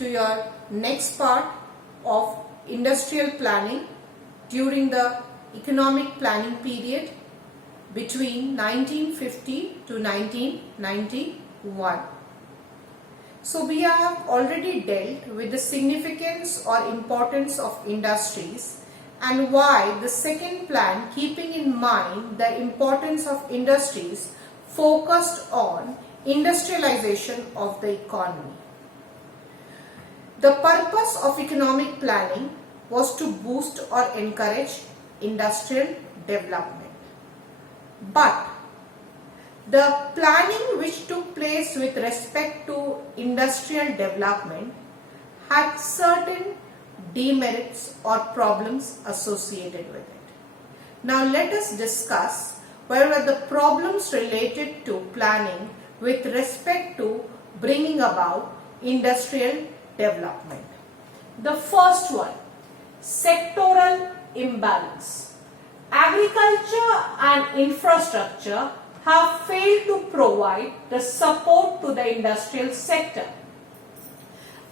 to your next part of industrial planning during the economic planning period between 1950 to 1991. So we have already dealt with the significance or importance of industries and why the second plan, keeping in mind the importance of industries, focused on industrialization of the economy. The purpose of economic planning was to boost or encourage industrial development. But the planning which took place with respect to industrial development had certain demerits or problems associated with it. Now let us discuss what were the problems related to planning with respect to bringing about industrial development. The first one, sectoral imbalance. Agriculture and infrastructure have failed to provide the support to the industrial sector.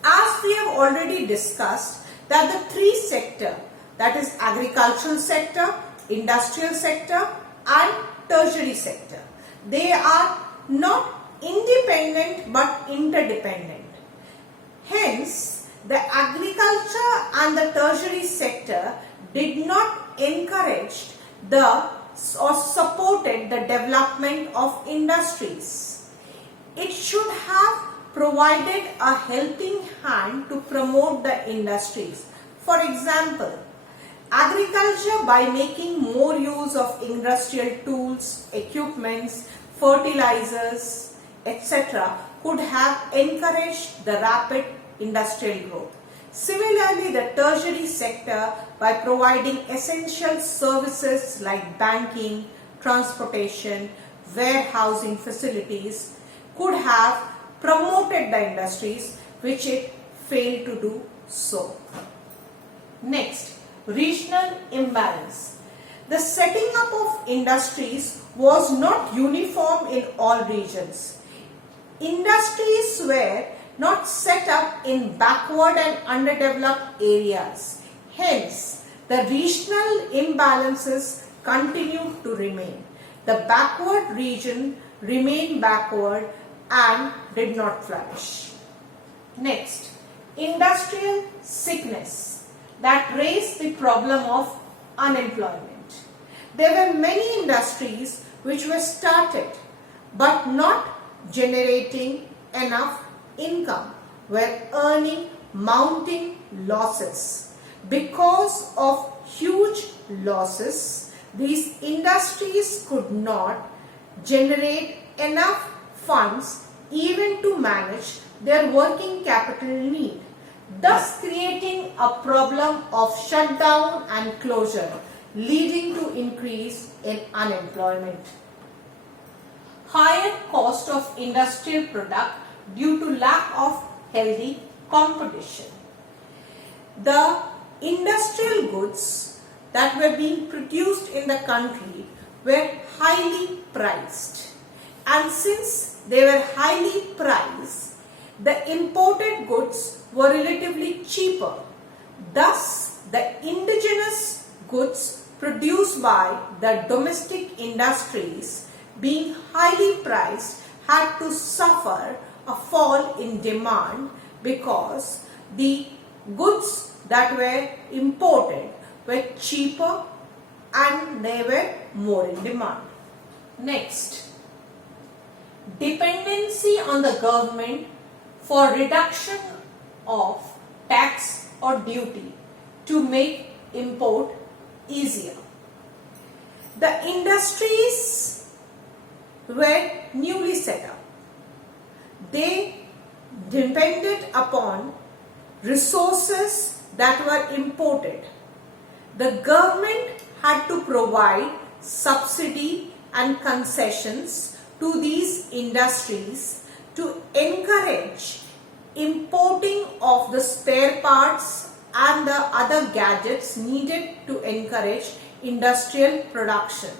As we have already discussed, that the three sectors, that is agricultural sector, industrial sector and tertiary sector, they are not independent but interdependent. Hence, the agriculture and the tertiary sector did not encourage or supported the development of industries. It should have provided a helping hand to promote the industries. For example, agriculture, by making more use of industrial tools, equipments, fertilizers, etc., could have encouraged the rapid industrial growth. Similarly, the tertiary sector, by providing essential services like banking, transportation, warehousing facilities, could have promoted the industries, which it failed to do so. Next, regional imbalance. The setting up of industries was not uniform in all regions. Industries were not set up in backward and underdeveloped areas. Hence, the regional imbalances continued to remain. The backward region remained backward and did not flourish. Next, industrial sickness that raised the problem of unemployment. There were many industries which were started but not generating enough income, were earning mounting losses. Because of huge losses, these industries could not generate enough funds even to manage their working capital need, thus creating a problem of shutdown and closure, leading to increase in unemployment. Higher cost of industrial product due to lack of healthy competition. The industrial goods that were being produced in the country were highly priced, and since they were highly priced, the imported goods were relatively cheaper. Thus, the indigenous goods produced by the domestic industries, being highly priced, had to suffer a fall in demand because the goods that were imported were cheaper and they were more in demand. Next, dependency on the government for reduction of tax or duty to make import easier. The industries were newly set up. They depended upon resources that were imported. The government had to provide subsidy and concessions to these industries to encourage importing of the spare parts and the other gadgets needed to encourage industrial production.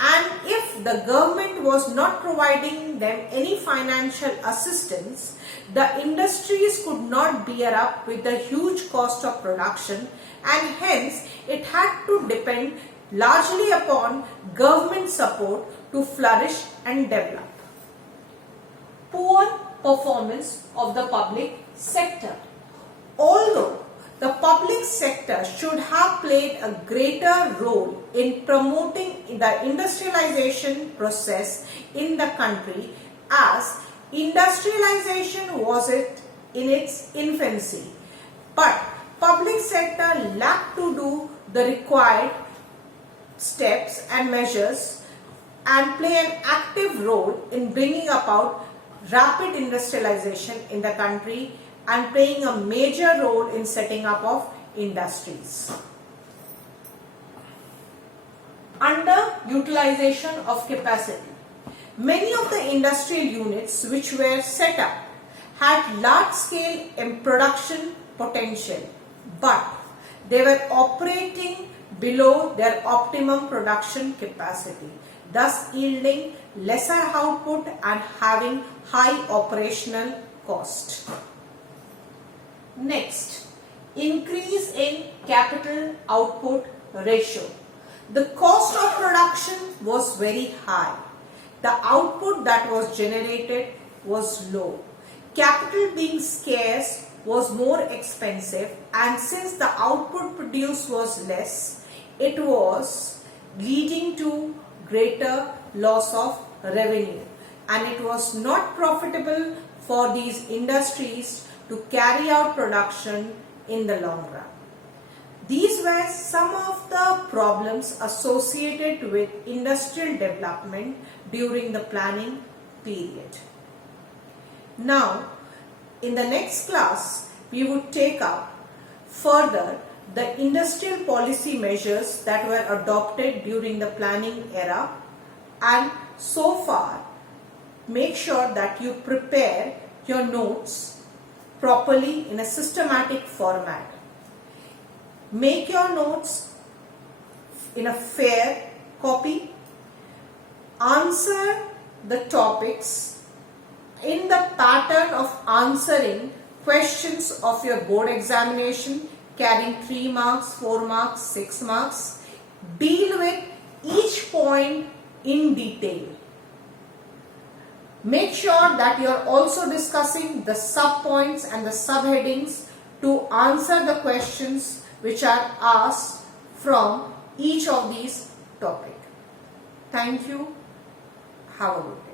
and if the government was not providing them any financial assistance, the industries could not bear up with the huge cost of production, and hence it had to depend largely upon government support to flourish and develop. Poor performance of the public sector. Although the public sector should have played a greater role in promoting the industrialization process in the country, as industrialization was in its infancy, but public sector lacked to do the required steps and measures and play an active role in bringing about rapid industrialization in the country and playing a major role in setting up of industries. Underutilization of capacity. Many of the industrial units which were set up had large scale production potential, but they were operating below their optimum production capacity, thus yielding lesser output and having high operational cost. Next, increase in capital output ratio. The cost of production was very high. The output that was generated was low. Capital being scarce was more expensive, and since the output produced was less, it was leading to greater loss of revenue, and it was not profitable for these industries to carry out production in the long run. These were some of the problems associated with industrial development during the planning period. Now, in the next class, we would take up further the industrial policy measures that were adopted during the planning era, and so far, make sure that you prepare your notes properly in a systematic format. Make your notes in a fair copy. Answer the topics in the pattern of answering questions of your board examination carrying 3 marks, 4 marks, 6 marks. Deal with each point in detail. Make sure that you are also discussing the sub-points and the subheadings to answer the questions which are asked from each of these topics. Thank you. Have a good day.